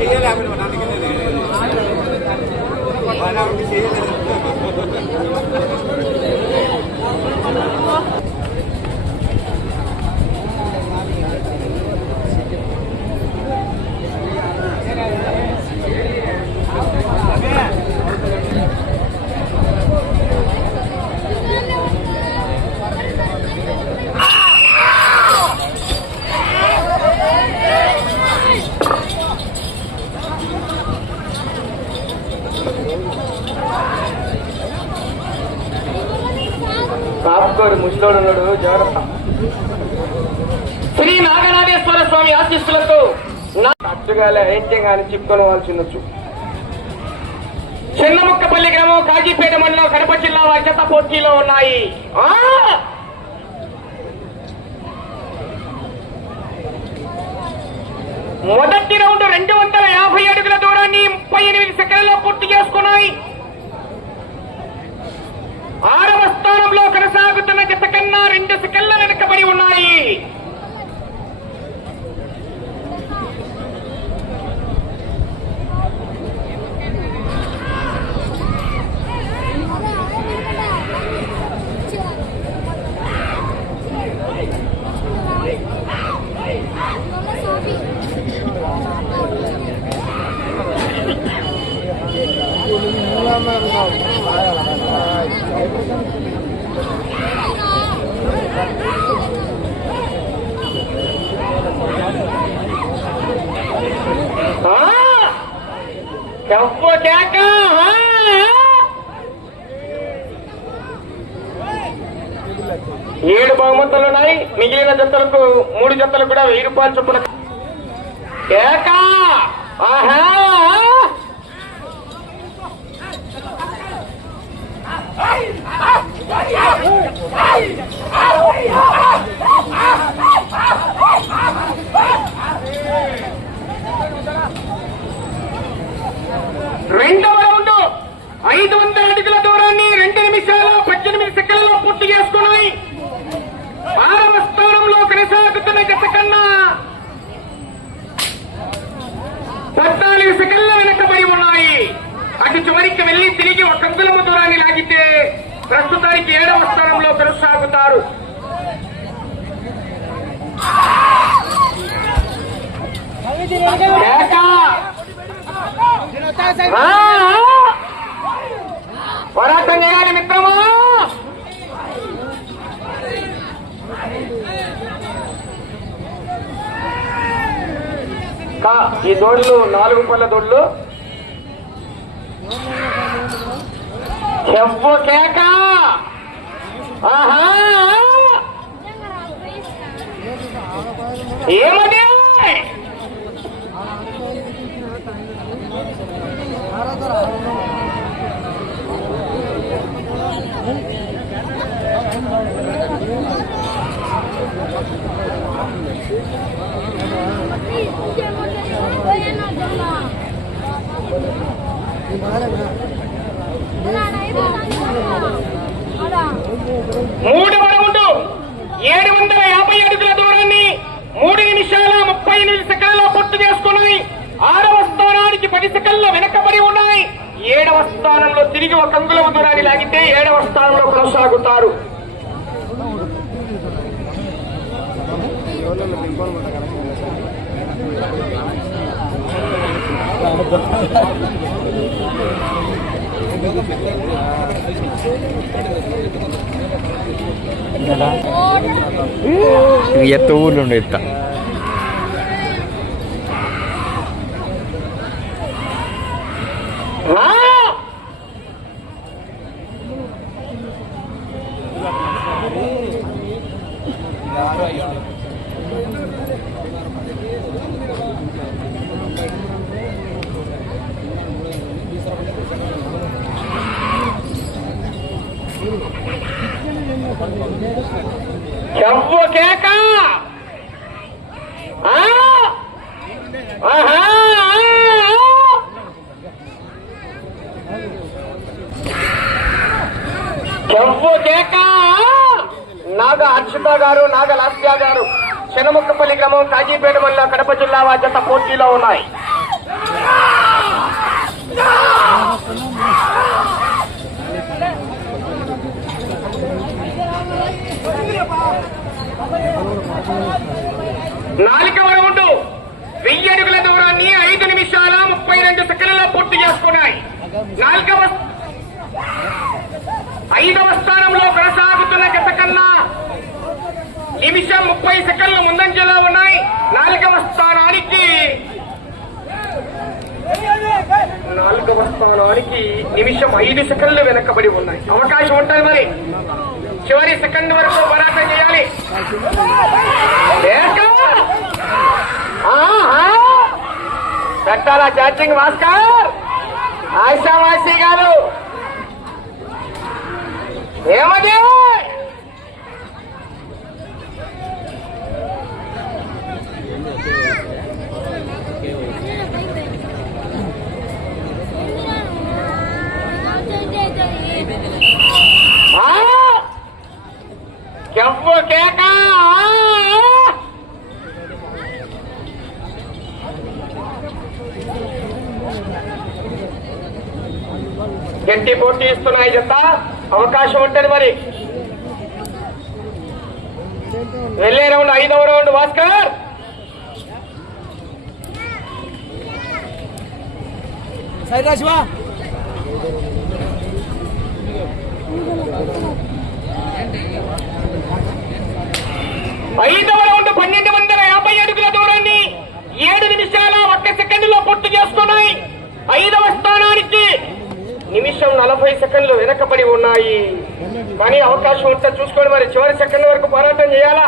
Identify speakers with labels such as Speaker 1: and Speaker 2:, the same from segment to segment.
Speaker 1: Sí, yo le ఉన్నాడు జాగ్రత్త. శ్రీ స్వామి ఆశీస్సులతో కానీ వాళ్ళు చిన్నచ్చు చిన్నముక్కపల్లి గ్రామం కాజీపేట మండలం కడప జిల్లా వారి పోటీలో ఉన్నాయి! మొదటి రౌండ్ రెండు వందల యాభై అడుగుల దూరాన్ని ముప్పై ఎనిమిది సెకండ్లలో పూర్తి చేసుకున్నాయి. ఆరవ స్థానంలో కొనసాగుతున్న జత కన్నా రెండు సెకండ్ల వెనుకబడి ఉన్నాయి. చెప్పు కేక ఏడు బహుమతులు ఉన్నాయి మిగిలిన జతలకు మూడు జతలు కూడా వెయ్యి రూపాయలు చొప్పున. కేక ఆహా రౌండ్ ఐదు వందల అడుగుల దూరాన్ని రెండు నిమిషాల పద్దెనిమిది సెకండ్లలో పూర్తి చేసుకున్నాయి ఆరవ స్థానంలో కొనసాగుతున్న జత కన్నా పద్నాలుగు సెకండ్ల వెనకబడి ఉన్నాయి అటు చివరికి వెళ్ళి తిరిగి ఒక అంగుళం దూరాన్ని లాగితే ప్రస్తుతానికి ఏడవ స్థానంలో కొనసాగుతారు. పోరాటం చేయాలి మిత్రమా! ఈ దోడ్లు నాలుగు పళ్ళ దోడ్లు చెప్పు కేక ఏమది Thank you. మూడు రౌండ్ ఏడు వందల యాభై అడుగుల దూరాన్ని మూడు నిమిషాల ముప్పై ఎనిమిది సెకండ్లలో పూర్తి చేసుకున్నది ఆరవ స్థానానికి పది సెకండ్ల వెనకబడి ఉన్నాయి. ఏడవ స్థానంలో తిరిగి ఒక అంగుళం దూరాన్ని లాగితే ఏడవ స్థానంలో కొనసాగుతారు.
Speaker 2: ఎత్త ఊర్లో ఉండే ఎత్త
Speaker 1: చెవ్వు కేక! చెవ్వు కేక! నాగ అర్షిత గారు నాగ లాస్య గారు శనముక్కపల్లి గ్రామం కాజీపేట వల్ల కడప జిల్లా బాధ్యత పోటీలో ఉన్నాయి. నాలుక రౌండ్ వెయ్యి అడుగుల దూరాన్ని ఐదు నిమిషాల ముప్పై రెండు సెకండ్లలో పూర్తి చేసుకున్నాయి. నాలుగవ ఐదవ స్థానంలో కొనసాగుతున్న గత కన్నా నిమిషం ముప్పై సెకండ్లు ముందంజలో ఉన్నాయి. నాలుగవ స్థానానికి నాలుగవ స్థానానికి నిమిషం ఐదు సెకండ్లు వెనకబడి ఉన్నాయి. అవకాశం ఉంటుంది మరి. చివరి సెకండ్ వరకు పోరాటం చేయాలి. లేక? ఆహా! పెట్టాలా ఛార్జింగ్ భాస్కర్ ఆశావాసి గారు ఏమది ఆ? చెప్పు కేక ఆ? గట్టి పోటీ ఇస్తున్నాయి జత. అవకాశం ఉంటుంది మరి. వెళ్ళే రౌండ్ ఐదవ రౌండ్ భాస్కర్. ఐదవ రౌండ్ పన్నెండు వందల యాభై అడుగుల దూరాన్ని ఏడు నిమిషాల ఒక్క సెకండ్లో పూర్తి చేసుకున్నాయి ఐదవ స్థానానికి నిమిషం నలభై సెకండ్లు ఉన్నాయి. కానీ అవకాశం ఉంటే చూసుకోండి మరి చివరి సెకండ్ వరకు పోరాటం చేయాలా?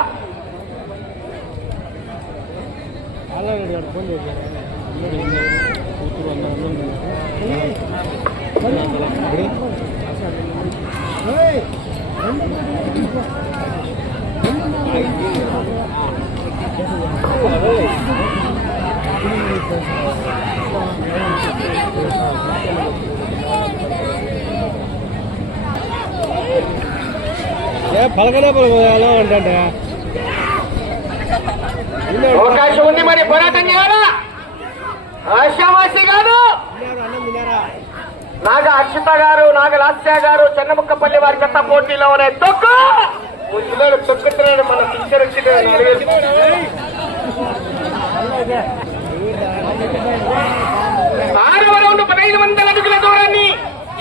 Speaker 2: పలకనే పలక ఎలా అంటే
Speaker 1: అవకాశం ఉంది మరి పోరాటం చేయాలా? ఆశావాసి కాదు. నాగ అక్షిత గారు నాగ లాస్య గారు చెన్నముక్కపల్లి వారి చెత్త పోటీలో ఉన్నాయి తొక్కు! ముసలాడు తొక్కుతున్నాడు మన పిక్చర్ వచ్చి ఆరవ రౌండ్ పదహైదు వందల అడుగుల దూరాన్ని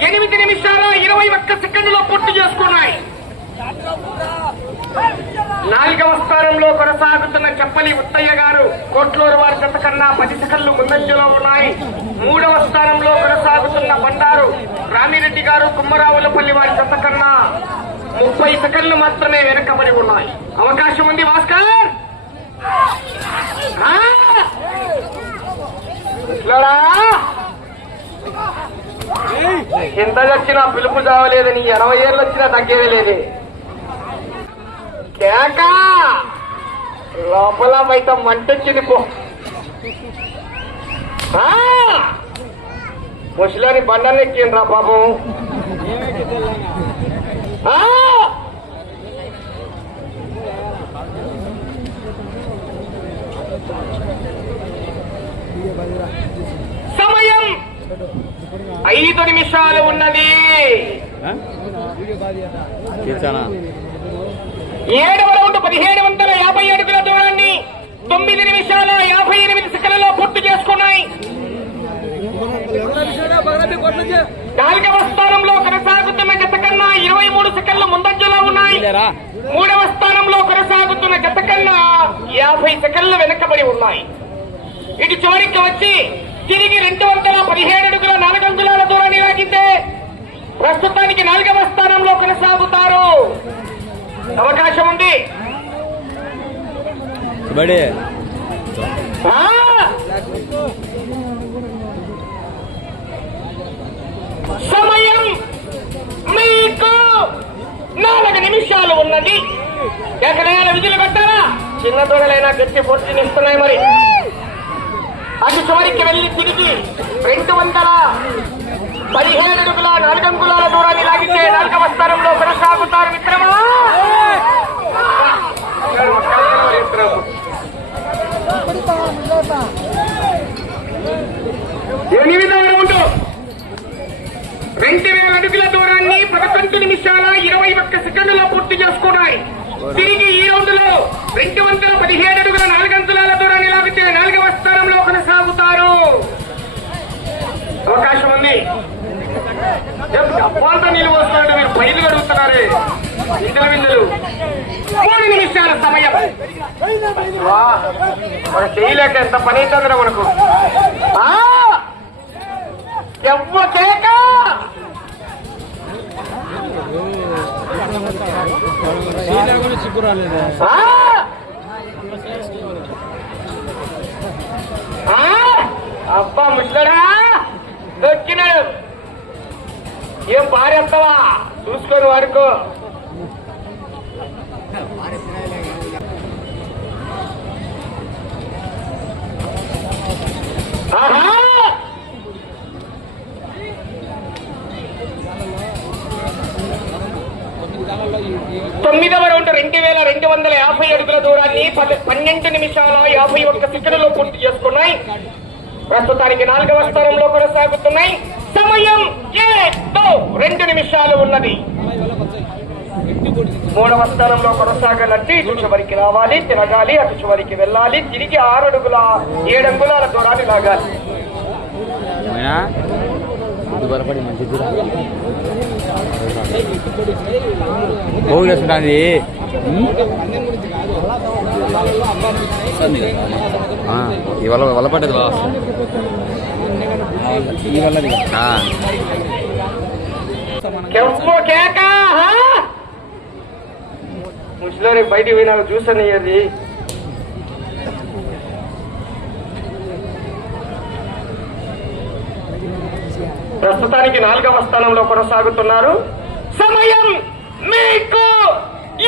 Speaker 1: ఎనిమిది నిమిషాల ఇరవై ఒక్క సెకండ్లో పూర్తి చేసుకున్నాయి. నాలుగవ స్థానంలో కొనసాగుతున్న చెప్పలి ఉత్తయ్య గారు కోట్లూరు వారి జత కన్నా పది సెకండ్లు ముందంజలో ఉన్నాయి. మూడవ స్థానంలో కొనసాగుతున్న బండారు రామిరెడ్డి గారు కుమ్మరావులపల్లి వారి జత కన్నా ముప్పై సెకండ్లు మాత్రమే వెనకబడి ఉన్నాయి. అవకాశం ఉంది భాస్కర్! ఎంత వచ్చినా పిలుపు చావలేదని ఎనభై ఏళ్ళు వచ్చినా తగ్గేది లేదు. కేక లోపల బయట మంటొచ్చింది పో ముసలాని బండలు ఎక్కిండ్రా పాపం సమయం ఐదు నిమిషాలు ఉన్నది. ఏడవ రౌండ్ పదిహేడు వందల యాభై అడుగుల దూరాన్ని తొమ్మిది నిమిషాల యాభై ఎనిమిది సెకండ్లలో పూర్తి చేసుకున్నాయి. నాలుగవ స్థానంలో కొనసాగుతున్న జత కన్నా ఇరవై మూడు సెకండ్లు ముందంజలో ఉన్నాయి. మూడవ స్థానంలో కొనసాగుతున్న జత కన్నా యాభై సెకండ్లు వెనకబడి ఉన్నాయి. ఇటు చివరికి వచ్చి తిరిగి రెండు వందల పదిహేడు అడుగుల నాలుగు అంగుళాల దూరాన్ని లాగితే ప్రస్తుతానికి నాలుగవ స్థానంలో కొనసాగుతారు అవకాశం ఉంది! సమయం మీకు నాలుగు నిమిషాలు ఉన్నది. ఎక్కడైనా విధులు పెట్టారా చిన్న దూడలైనా గట్టి పొట్టినిస్తున్నాయి మరి. అటు చివరికి వెళ్ళి తిరిగి రెండు వందల పదిహేడు అడుగుల నాలుగంగుళాల దూరాన్ని లాగితే నాలుగవ స్థానంలో కొనసాగుతారు మిత్రమా? ఎనిమిది రౌండ్ రెండు వేల అడుగుల దూరాన్ని పదకొండు నిమిషాల ఇరవై ఒక్క సెకండ్లో పూర్తి చేసుకున్నాయి. తిరిగి ఈ రౌండ్లో రెండు వందల పదిహేడు అడుగుల నాలుగంతుల దూరాన్ని లాగితే నాలుగవ స్థానంలో కొనసాగుతారు. అవకాశం ఉంది. అబ్బాంత నీళ్ళు వస్తున్నాడు మీరు. పైలు అడుగుతున్నారే. ఇందల విందలు. మూడు నిమిషాల సమయం. మనం చేయలేక ఎంత పని అవుతుందిరా మనకు? ఎవ్వ కేక! ఆ! అబ్బా ముసలడా దొక్కినాడు. ఏం భార్య వస్తావా చూసుకొని వాడుకో ఆహా తొమ్మిదవ రౌండ్ రెండు వేల రెండు వందల యాభై అడుగుల దూరాన్ని పన్నెండు నిమిషాల యాభై ఒక్క సెకండ్లో పూర్తి చేసుకున్నాయి. ప్రస్తుతానికి నాలుగవ స్థానంలో కొనసాగుతున్నాయి. సమయం ఏదో రెండు నిమిషాలు ఉన్నది. మూడవ స్థానంలో కొనసాగాలంటే ఇటు చివరికి రావాలి తిరగాలి అటు చివరికి వెళ్ళాలి తిరిగి ఆరు అడుగుల ఏడు అంగుళాల దూరాన్ని లాగాలి
Speaker 2: బలపడి మంచి పోగులేస్తుంటుంది ఇవాళ వల్ల పడ్డది
Speaker 1: బయటికి పోయినాక చూసని అది ప్రస్తుతానికి నాలుగవ స్థానంలో కొనసాగుతున్నారు. సమయం మీకు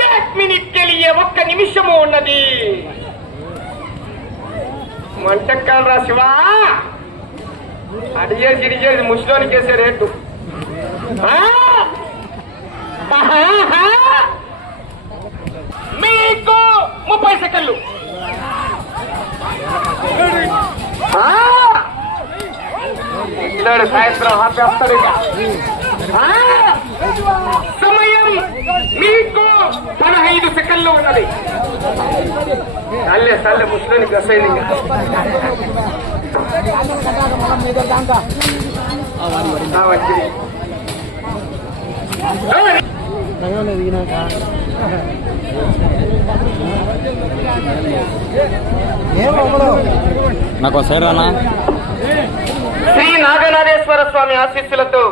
Speaker 1: ఏక్ మినిట్ తెలియ ఒక్క నిమిషము ఉన్నది. వంటకాలరా శివా. అడిగేసి ఇడిగేసి ముసలోనికి వేసే రేటు ఆ? ఆహా! మీకు ముప్పై సెకండ్లు ఆ! పిల్లాడు సాయంత్రం ఆపేస్తాడు ఇక. సమయం మీకు పదహైదు సెకండ్లు ఉన్నది సల్లే సల్లే ముస్లిం గసైంది వచ్చింది.
Speaker 2: నాకు సైడ్ రానా
Speaker 1: శ్రీ నాగనాథేశ్వర స్వామి ఆశీస్సులతో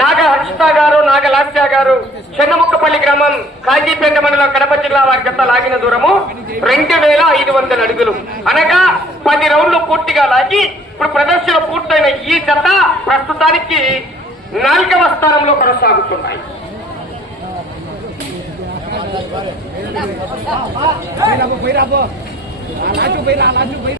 Speaker 1: నాగ హర్షిత గారు నాగలాస్య గారు చెన్నముక్కపల్లి గ్రామం కాజీపేట మండలం కడప జిల్లా వారి గత లాగిన దూరము రెండు వేల ఐదు వందల అడుగులు. అనగా పది రౌండ్లు పూర్తిగా లాగి ఇప్పుడు ప్రదర్శన పూర్తయిన ఈ జత ప్రస్తుతానికి నాలుగవ స్థానంలో కొనసాగుతున్నాయి.
Speaker 2: போயிடாப்போ போயிடாப்போ ராஜு போயிடா ராஜு போயிடா